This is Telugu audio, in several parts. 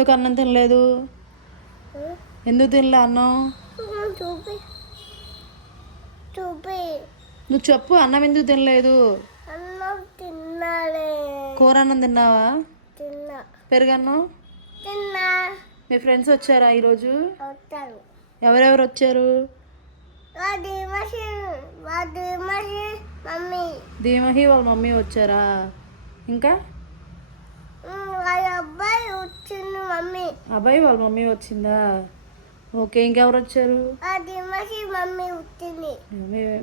ఎందుకు అన్నం తినలేదు? ఎందుకు తినలే అన్నం? నువ్వు చెప్పు, అన్నం ఎందుకు తినలేదు? కూర అన్నం తిన్నావా? పెరుగన్నం? మీ ఫ్రెండ్స్ వచ్చారా ఈరోజు? ఎవరెవరు వచ్చారు? ధీమహి వాళ్ళ మమ్మీ వచ్చారా? ఇంకా అబ్బాయి వాళ్ళ మమ్మీ వచ్చిందా? ఓకే, ఇంకెవరు వచ్చారు?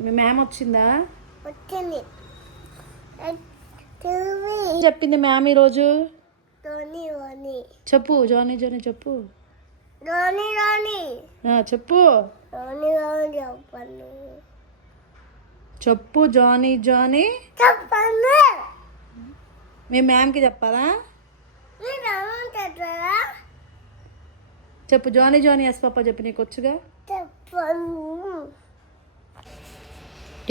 మీ మ్యామ్ వచ్చిందా? చెప్పింది మ్యామ్ ఈరోజు. చెప్పు జానీ జానీ చెప్పు. చెప్పు చెప్పు జానీ జానీ మీ మ్యామ్కి చెప్పాలా? చెప్పు జానీ జానీ ఎస్ పాప చెప్పు, నీకు వచ్చుగా.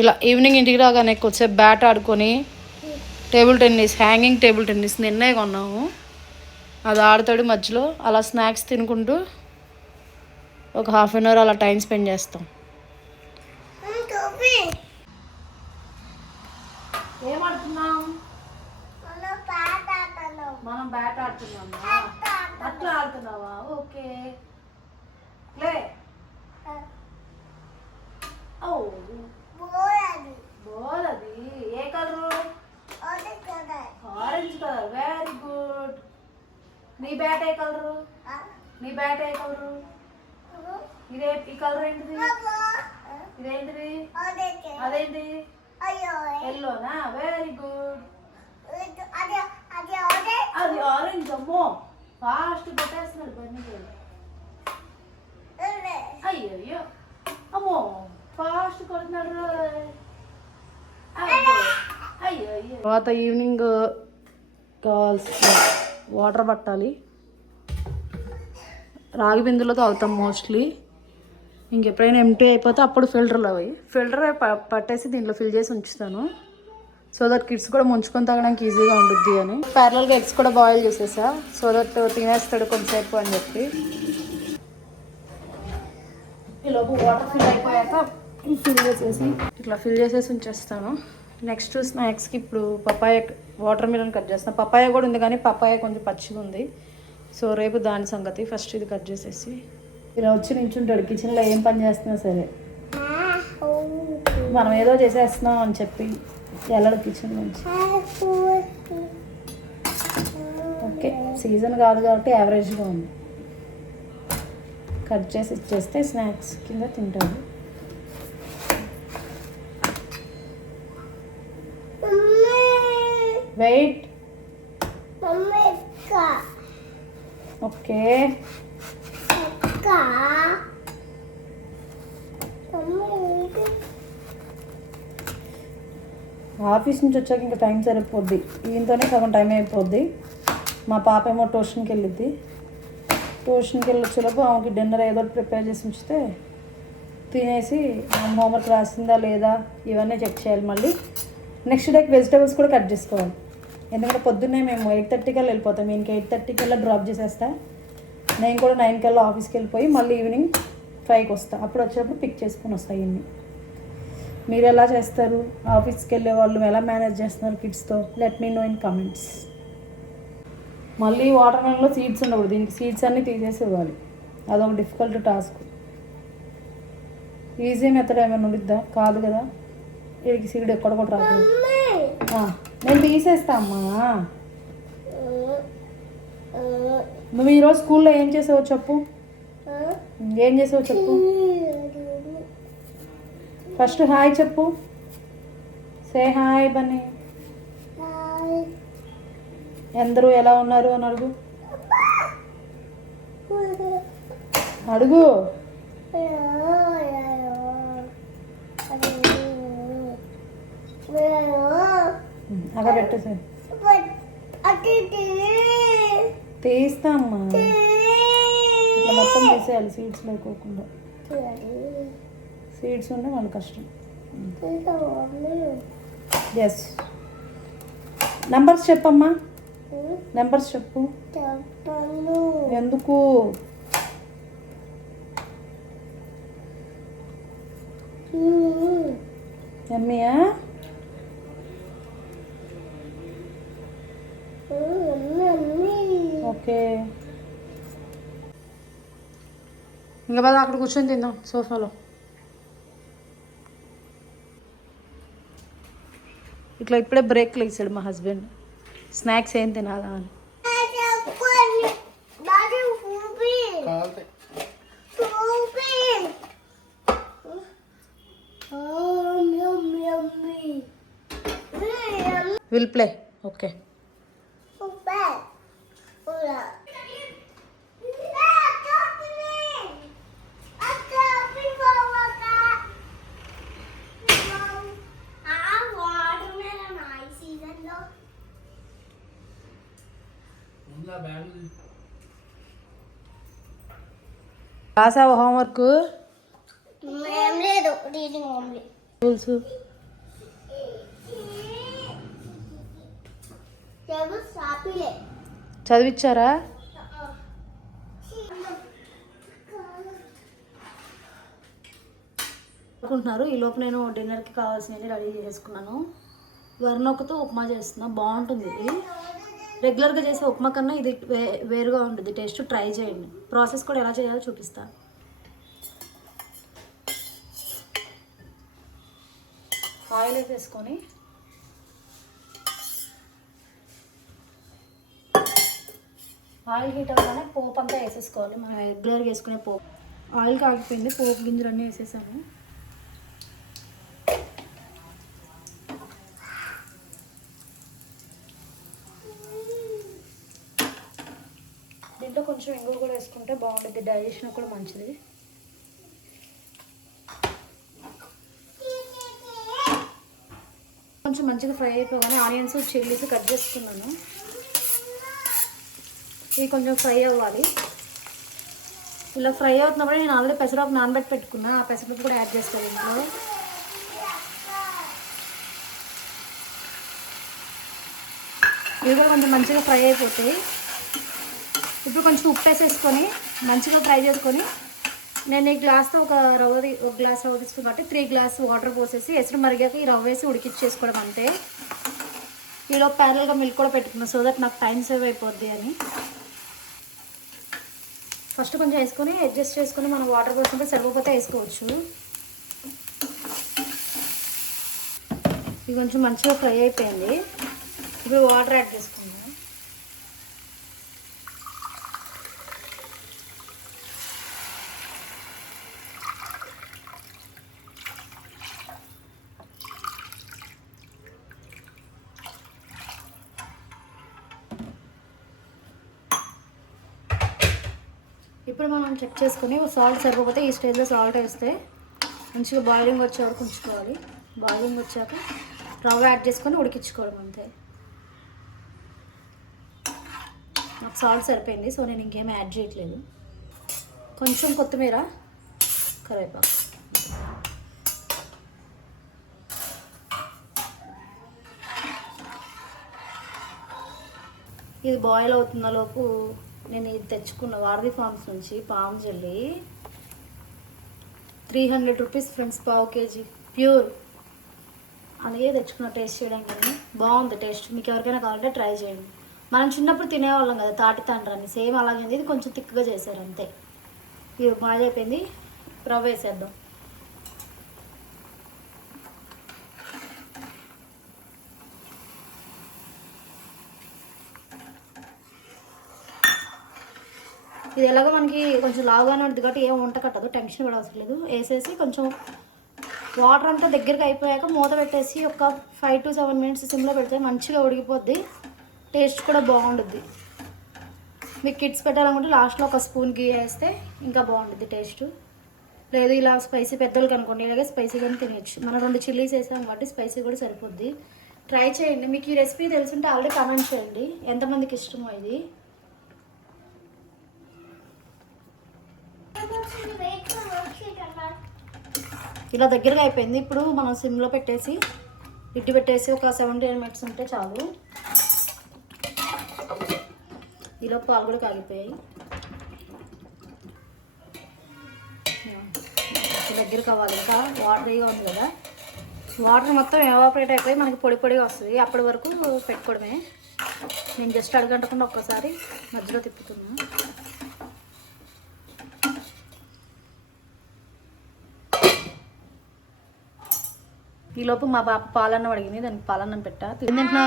ఇలా ఈవినింగ్ ఇంటికి రాగానే కొద్దిసేపు బ్యాట్ ఆడుకొని table tennis, hanging table tennis నిన్నే కొన్నాము. అది ఆడతాడు మధ్యలో. అలా స్నాక్స్ తినుకుంటూ ఒక హాఫ్ అన్ అవర్ అలా టైం స్పెండ్ చేస్తాం. ఏం ఆడుతున్నాం? మనం బ్యాట్ ఆడుతున్నామా? అట్లా ఆడుతున్నావా? Okay play. బోల్ అది ఏ colour? Orange colour. Very good. నీ బ్యాట్ ఏ కలరు? నీ బ్యాట్ ఏ కలరు? ఇదే ఈ కలర్ ఏంటిది? ఇదేంటిది? అదేంటి? ఎల్లోనా? Very good. అది ఆరెంజ్. అమ్మో ఫాస్ట్ కొట్టేస్తున్నాడు బన్నీ. అయ్యో అయ్యో, అమ్మో ఫాస్ట్ కొడుతున్నాడు. అయ్యో అయ్యో. తర్వాత ఈవినింగ్ కావాల్సిన వాటర్ పట్టాలి. రాగి బిందులో తాగుతాం మోస్ట్లీ. ఇంకెప్పుడైనా ఎంటీ అయిపోతే అప్పుడు ఫిల్టర్లో పోయి పట్టేసి దీంట్లో ఫిల్ చేసి ఉంచుతాను. సో దట్ కిడ్స్ కూడా ముంచుకొని తాగడానికి ఈజీగా ఉంటుంది అని. ప్యారలల్గా ఎగ్స్ కూడా బాయిల్ చేసేసా, సో దట్ తినేస్తాడు కొంతసేపు అని చెప్పి. ఈలోపు వాటర్ ఫిల్ అయిపోయాక ఇట్లా ఫిల్ చేసేసి ఉంచేస్తాను. నెక్స్ట్ స్నాక్స్కి ఇప్పుడు పపాయ, వాటర్ మిలన్ కట్ చేస్తాను. పపాయ కూడా ఉంది కానీ పపాయ కొంచెం పచ్చిగా ఉంది. సో రేపు దాని సంగతి. ఫస్ట్ ఇది కట్ చేసేసి ఇలా వచ్చి నించుంటాడు కిచెన్లో. ఏం పని చేస్తున్నా సరే మనం ఏదో చేసేస్తున్నాం అని చెప్పి వెళ్ళడు కిచెన్ నుంచి. ఓకే, సీజన్ కాదు కాబట్టి యావరేజ్గా ఉంది. కట్ చేసి ఇచ్చేస్తే స్నాక్స్ కింద తింటాడు. వెయిట్. ఓకే, ఆఫీస్ నుంచి వచ్చాక ఇంకా టైం సరిపోద్ది. ఈయనతోనే సగం టైం అయిపోద్ది. మా పాప ఏమో ట్యూషన్కి వెళ్ళిద్ది. ట్యూషన్కి వెళ్ళి వచ్చేలోపు ఆమెకి డిన్నర్ ఏదో ప్రిపేర్ చేసి ఉంచితే తినేసి హోంవర్క్ రాసిందా లేదా ఇవన్నీ చెక్ చేయాలి. మళ్ళీ నెక్స్ట్ డేకి వెజిటేబుల్స్ కూడా కట్ చేసుకోవాలి. ఎందుకంటే పొద్దున్నే మేము 8:30 కల్లా వెళ్ళిపోతాం. ఈయనకి 8:30 కల్లా డ్రాప్ చేసేస్తా. నేను కూడా 9 కల్లా ఆఫీస్కి వెళ్ళిపోయి మళ్ళీ ఈవినింగ్ 5కి వస్తాను. అప్పుడు వచ్చేటప్పుడు పిక్ చేసుకొని వస్తాయి. ఇన్ని మీరు ఎలా చేస్తారు? ఆఫీస్కి వెళ్ళే వాళ్ళు ఎలా మేనేజ్ చేస్తున్నారు కిడ్స్తో? Let me know in comments. మళ్ళీ వాటర్ మెలన్లో సీడ్స్ ఉండకూడదు. దీనికి సీడ్స్ అన్నీ తీసేసి ఇవ్వాలి. అదొక డిఫికల్ట్ టాస్క్. ఈజీ మెథడ్ ఏమైనా ఉండిద్దా? కాదు కదా. వీడికి సీడ్ ఎక్కడ కూడా రాదు. నేను తీసేస్తా అమ్మా. నువ్వు ఈరోజు స్కూల్లో ఏం చేసావో చెప్పు. ఏం చేసావో చెప్పు. ఫస్ట్ హాయ్ చెప్పు. Say hi Bunny. అందరూ ఎలా ఉన్నారు అని అడుగు. అడుగు. అక్కడ పెట్టేసే. తీస్తా అమ్మా. ఇట్లా మొత్తం తీసేయాలి సీడ్స్ లేకోకుండా. సీడ్స్ ఉంటే వాళ్ళ కష్టం. ఎస్. నంబర్స్ చెప్పమ్మా. నెంబర్స్ చెప్పు. ఎందుకు? ఎమ్మీయా? ఓకే. ఇంకా బాగా అక్కడ కూర్చొని తిందాం సోఫాలో. ఇట్లా ఇప్పుడే బ్రేక్ లేచాడు మా హస్బెండ్. స్నాక్స్ ఏం తినాలా అని. Will play. ఓకే. రాసావా హోంవర్క్? రూల్స్ చదివిచ్చారా? అనుకుంటున్నారు. ఈ లోపు నేను డిన్నర్కి కావాల్సినవి రెడీ చేసుకున్నాను. వరినొక్కతో ఉప్మా చేస్తున్నా. బాగుంటుంది ఇది. రెగ్యులర్గా చేసే ఉప్మా కన్నా ఇది వేరుగా ఉంటుంది టేస్ట్. ట్రై చేయండి. ప్రాసెస్ కూడా ఎలా చేయాలో చూపిస్తాను. ఆయిల్ వేసేసుకొని ఆయిల్ హీట్ అవ్వగానే పోపు అంతా వేసేసుకోవాలి. మనం రెగ్యులర్గా వేసుకునే పోపు. ఆయిల్ కాగిపోయింది. పోపు గింజలు అన్నీ వేసేసాము. దీంట్లో కొంచెం ఇంగువ కూడా వేసుకుంటే బాగుంటుంది. డైజెషన్ కూడా మంచిది. కొంచెం మంచిగా ఫ్రై అయిపోగానే ఆనియన్స్ చిల్లీస్ కట్ చేసుకున్నాను. ఇవి కొంచెం ఫ్రై అవ్వాలి. ఇలా ఫ్రై అవుతున్నప్పుడు నేను ఆల్రెడీ పెసరపప్పు నానబెట్టి పెట్టుకున్నా. ఆ పెసరపప్పు కూడా యాడ్ చేసుకోవాలి ఇంట్లో. ఇవి కూడా కొంచెం మంచిగా ఫ్రై అయిపోతాయి. ఇప్పుడు కొంచెం ఉప్పు వేసేసుకొని మంచిగా ఫ్రై చేసుకొని నేను ఈ గ్లాస్తో ఒక గ్లాస్ రవ్వ తీసుకుని బట్టి 3 గ్లాస్ వాటర్ పోసేసి ఎసురు మరిగాక ఈ రవ్వ వేసి ఉడికిచ్చేసుకోవడం అంతే. ఈలో ప్యారల్గా మిల్క్ కూడా పెట్టుకున్నాను సో దట్ నాకు టైం సేవ్ అయిపోద్ది అని. ఫస్ట్ కొంచెం వేసుకొని అడ్జస్ట్ చేసుకొని మనం వాటర్ పోసుకుంటే సరిపోతే వేసుకోవచ్చు. ఇది కొంచెం మంచిగా ఫ్రై అయిపోయింది. ఇప్పుడు వాటర్ యాడ్ చేసుకుందాం. ఇప్పుడు మనం చెక్ చేసుకుని సాల్ట్ సరిపోతే ఈ స్టేజ్లో సాల్ట్ వేస్తే మంచిగా బాయిలింగ్ వచ్చే వరకు ఉంచుకోవాలి. బాయిలింగ్ వచ్చాక రవ్వ యాడ్ చేసుకొని ఉడికించుకోవడం అంతే. నాకు సాల్ట్ సరిపోయింది సో నేను ఇంకేం యాడ్ చేయట్లేదు. కొంచెం కొత్తిమీర, కరివేపాకు. ఇది బాయిల్ అవుతున్న లోపు నేను ఇది తెచ్చుకున్న వారధి ఫార్మ్స్ నుంచి పామ్ జెల్లీ 300 రూపీస్ ఫ్రెండ్స్, పావు కేజీ ప్యూర్. అలాగే తెచ్చుకున్న టేస్ట్ చేయడానికి. బాగుంది టేస్ట్. మీకు ఎవరికైనా కావాలంటే ట్రై చేయండి. మనం చిన్నప్పుడు తినేవాళ్ళం కదా తాటి తండ్రని, సేమ్ అలాగే. ఇది కొంచెం థిక్గా చేశారు అంతే. ఇది బాగా అయిపోయింది. రవ్వ వేసేద్దాం. ఇది ఎలాగో మనకి కొంచెం లావుగానే ఉంటుంది కాబట్టి ఏం వంట కట్టదు, టెన్షన్ కూడా అవసరం లేదు. వేసేసి కొంచెం వాటర్ అంతా దగ్గరికి అయిపోయాక మూత పెట్టేసి ఒక 5 to 7 minutes సిమ్లో పెడితే మంచిగా ఉడికిపోద్ది. టేస్ట్ కూడా బాగుంటుంది. మీకు కిడ్స్ పెట్టాలనుకుంటే లాస్ట్లో ఒక స్పూన్ గీ వేస్తే ఇంకా బాగుంటుంది టేస్ట్. లేదు ఇలా స్పైసీ పెద్దోళ్ళకి అనుకోండి, ఇలాగే స్పైసీగానే తినచ్చు. మనం 2 చిల్లీస్ వేసాం కాబట్టి స్పైసీ కూడా సరిపోద్ది. ట్రై చేయండి. మీకు ఈ రెసిపీ తెలుసుంటే ఆల్రెడీ కామెంట్ చేయండి ఎంతమందికి ఇష్టమో ఇది. ఇలా దగ్గరగా అయిపోయింది. ఇప్పుడు మనం సిమ్లో పెట్టేసి ఇడ్డు పెట్టేసి ఒక 7 to 8 minutes ఉంటే చాలు. ఈలోపు పాలు కూడా కాగిపోయాయి. దగ్గర కావాలి, ఇంకా వాటరీగా ఉంది కదా. వాటర్ మొత్తం ఎవాపరేట్ అయిపోయి మనకి పొడి పొడిగా వస్తుంది. అప్పటి వరకు పెట్టుకోవడమే. నేను జస్ట్ అడగంటకుండా ఒక్కసారి మధ్యలో తిప్పుతున్నా. ఈలోపు మా పాప పాలన్నం అడిగింది, దానికి పాలన్నం పెట్టా. తింటున్నా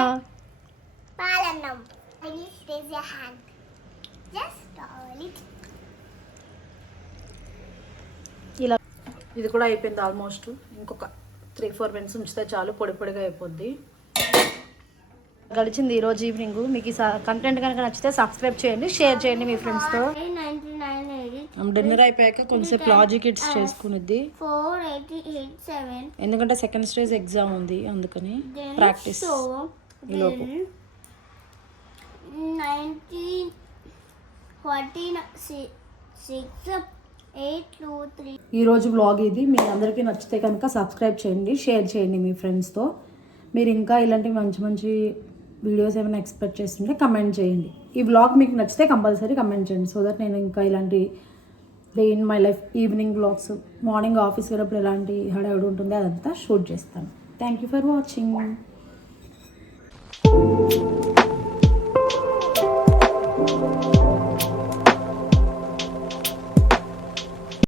పాలన్నం. ఇలా ఇది కూడా అయిపోయింది ఆల్మోస్ట్. ఇంకొక 3-4 మినిట్స్ ఉంచితే చాలు, పొడి పొడిగా అయిపోద్ది. గడిచింది ఈరోజు ఈవినింగ్. మీకు ఈ కంటెంట్ కనుక నచ్చితే సబ్స్క్రైబ్ చేయండి, షేర్ చేయండి మీ ఫ్రెండ్స్తో. డిన్నర్ అయిపోయాక కొంచెంసేపు లాజిక్ కిడ్స్ చేసుకునిద్ది, ఎందుకంటే సెకండ్ స్టేజ్ ఎగ్జామ్ ఉంది, అందుకని ప్రాక్టీస్ ఈలోపు. ఈరోజు వ్లాగ్ ఇది. మీ అందరికీ నచ్చితే కనుక సబ్స్క్రైబ్ చేయండి, షేర్ చేయండి మీ ఫ్రెండ్స్తో. మీరు ఇంకా ఇలాంటి మంచి మంచి వీడియోస్ ఏమైనా ఎక్స్పెక్ట్ చేస్తుంటే కమెంట్ చేయండి. ఈ వ్లాగ్ మీకు నచ్చితే కంపల్సరీ కమెంట్ చేయండి, సో దట్ నేను ఇంకా ఇలాంటి day in my life evening vlogs, morning ఆఫీస్కి వెళ్ళినప్పుడు ఎలాంటి హడావిడి ఉంటుంది అదంతా షూట్ చేస్తాను. Thank you for watching.